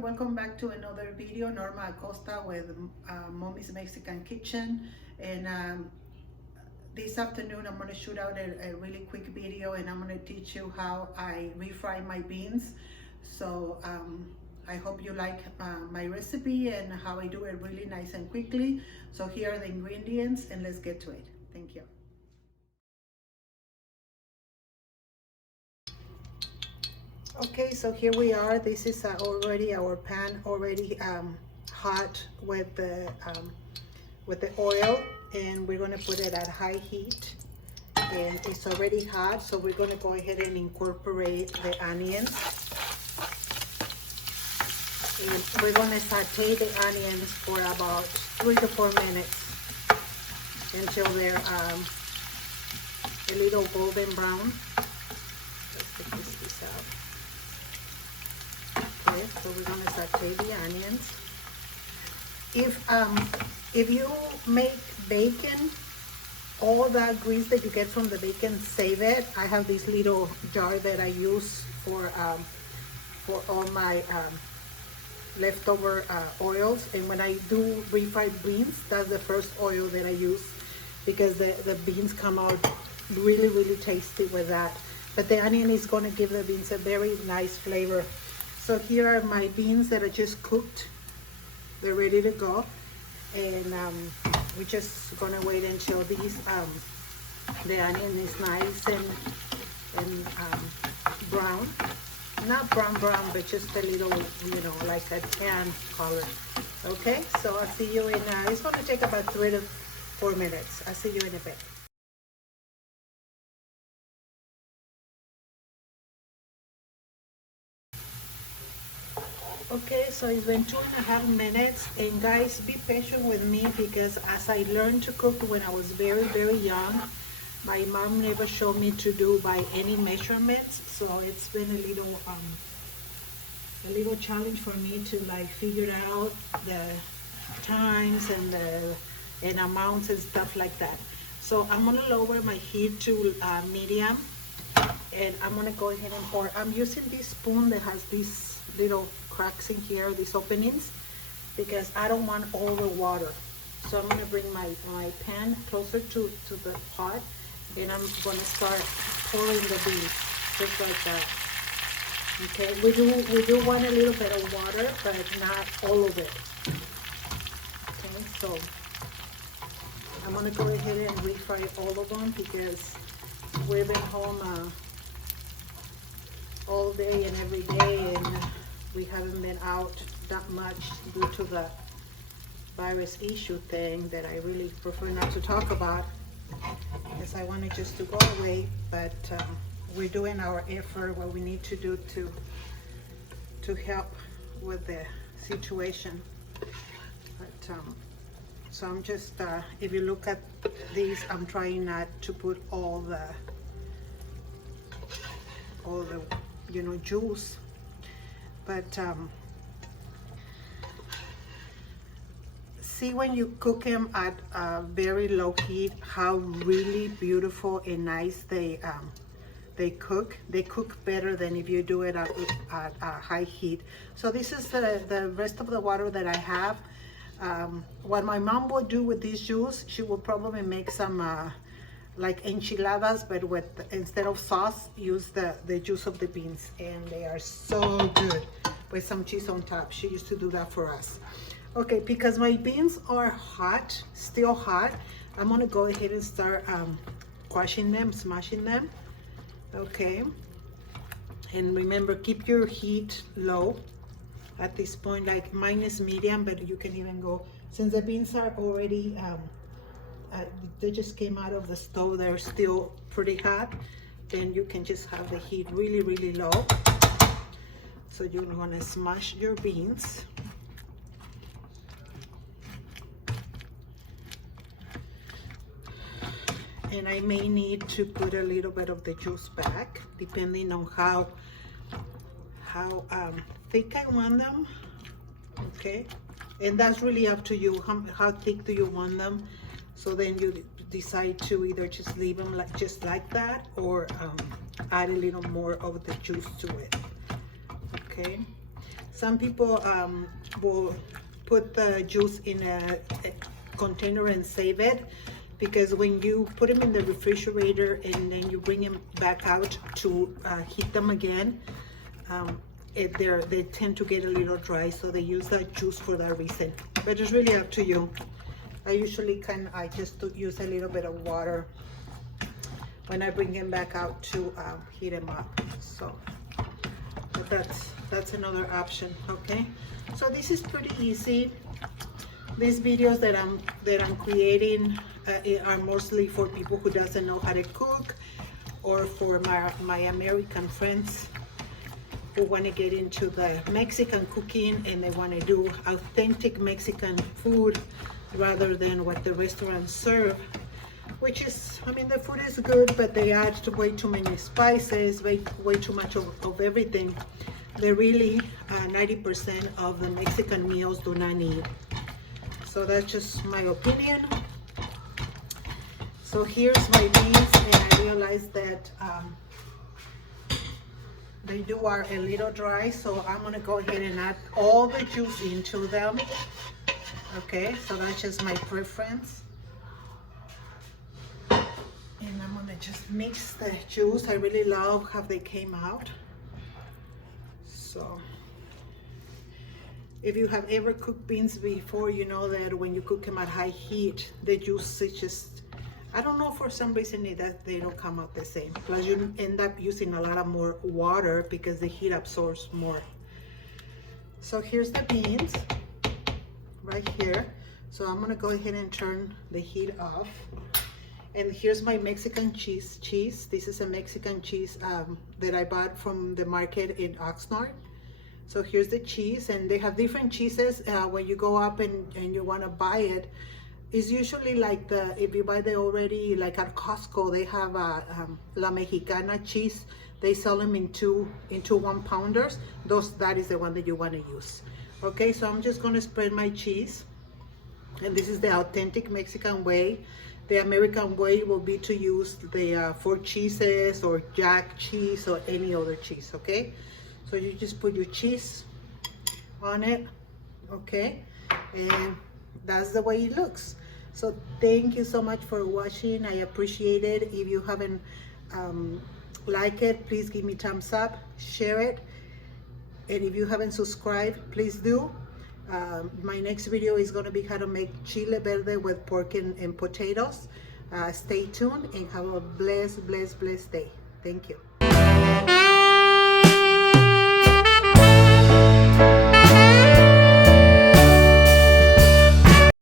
welcome back to another video. Norma Acosta with Mommy's Mexican Kitchen, and this afternoon I'm going to shoot out a really quick video, and I'm going to teach you how I refry my beans. So I hope you like my recipe and how I do it really nice and quickly. So here are the ingredients, and let's get to it. Thank you. Okay, so here we are. This is already our pan already hot with the oil, and we're going to put it at high heat, and it's already hot. So we're going to go ahead and incorporate the onions, and we're going to saute the onions for about 3 to 4 minutes until they're a little golden brown. Let's take this piece out. Okay, so we're going to saute the onions. If you make bacon, all that grease that you get from the bacon, save it. I have this little jar that I use for all my leftover oils, and when I do refried beans, that's the first oil that I use, because the beans come out really tasty with that. But the onion is going to give the beans a very nice flavor. So here are my beans that are just cooked. They're ready to go, and we're just gonna wait until these the onion is nice and brown. Not brown, but just a little, you know, like a tan color. Okay, so I'll see you in. It's gonna take about 3 to 4 minutes. I'll see you in a bit. Okay, so it's been 2.5 minutes, and guys, be patient with me, because as I learned to cook when I was very young, my mom never showed me to do by any measurements, so it's been a little challenge for me to like figure out the times and the amounts and stuff like that. So I'm gonna lower my heat to medium, and I'm gonna go ahead and pour. I'm using this spoon that has these little cracks in here, these openings, because I don't want all the water. So I'm going to bring my pan closer to the pot, and I'm going to start pouring the beans just like that. Okay, we do want a little bit of water, but not all of it. Okay, so I'm going to go ahead and refry all of them, because we've been home all day and every day, and we haven't been out that much due to the virus issue thing that I really prefer not to talk about, because I want it just to go away. But we're doing our effort, what we need to do to help with the situation. But so I'm just if you look at these, I'm trying not to put all the you know, juice, but see when you cook them at very low heat how really beautiful and nice they cook. They cook better than if you do it at high heat. So this is the rest of the water that I have. What my mom will do with this juice, she will probably make some like enchiladas, but with, instead of sauce, use the juice of the beans, and they are so good with some cheese on top. She used to do that for us. Okay, because my beans are hot, still hot, I'm gonna go ahead and start squashing them, smashing them. Okay, and remember, keep your heat low at this point, like mine is medium, but you can even go, since the beans are already they just came out of the stove, they're still pretty hot, then you can just have the heat really low. So you're gonna smash your beans. And I may need to put a little bit of the juice back, depending on how thick I want them. Okay, and that's really up to you. How thick do you want them? So then you decide to either just leave them just like that, or add a little more of the juice to it. Okay, Some people will put the juice in a container and save it, because when you put them in the refrigerator and then you bring them back out to heat them again, they tend to get a little dry, so they use that juice for that reason. But it's really up to you. I usually I just use a little bit of water when I bring them back out to heat them up. So but that's another option. Okay, so this is pretty easy. These videos that I'm creating are mostly for people who doesn't know how to cook, or for my American friends who want to get into the Mexican cooking and they want to do authentic Mexican food rather than what the restaurants serve, which is, I mean, the food is good, but they add way too many spices, way too much of everything. They really 90% of the Mexican meals do not need. So that's just my opinion. So here's my beans, and I realized that they are a little dry, so I'm gonna go ahead and add all the juice into them. Okay, so that's just my preference. And I'm gonna just mix the juice. I really love how they came out. So if you have ever cooked beans before, you know that when you cook them at high heat, the juice is just, I don't know, for some reason that they don't come out the same. Plus you end up using a lot of more water because the heat absorbs more. So here's the beans right here. So I'm gonna go ahead and turn the heat off. And here's my Mexican cheese. This is a Mexican cheese that I bought from the market in Oxnard. So here's the cheese, and they have different cheeses. When you go up and you want to buy it, it's usually like if you buy the already, like at Costco, they have a La Mexicana cheese. They sell them in two 1 pounders. That is the one that you want to use. Okay, so I'm just going to spread my cheese, and this is the authentic Mexican way. The American way will be to use the 4 cheeses or jack cheese or any other cheese. Okay, so you just put your cheese on it. Okay, and that's the way it looks. So thank you so much for watching. I appreciate it. If you haven't liked it, please give me thumbs up, share it, and if you haven't subscribed, please do. My next video is going to be how to make chile verde with pork and potatoes. Stay tuned and have a blessed day. Thank you.